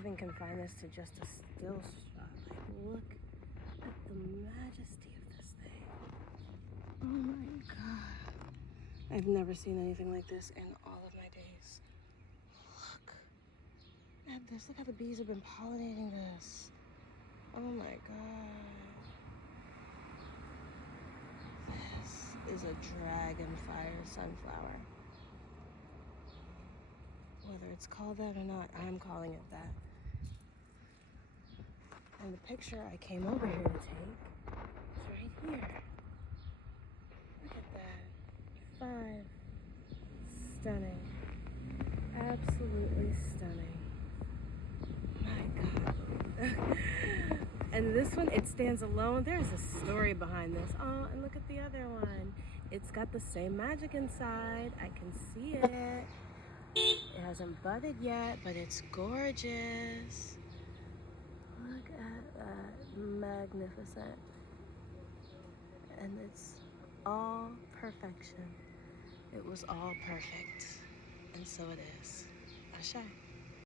even confine this to just a still shot. Like, look at the majesty of this thing. Oh my God. I've never seen anything like this in all of my days. Look at this. Look how the bees have been pollinating this. Oh my God. This is a dragonfire sunflower. Whether it's called that or not, I'm calling it that. And the picture I came over here to take is right here. Look at that. 5. Stunning. Absolutely stunning. My God. And this one, it stands alone. There's a story behind this. Oh, and look at the other one. It's got the same magic inside. I can see it. It hasn't budded yet, but it's gorgeous. Look at that. Magnificent. And it's all perfection. It was all perfect. And so it is. Ashe.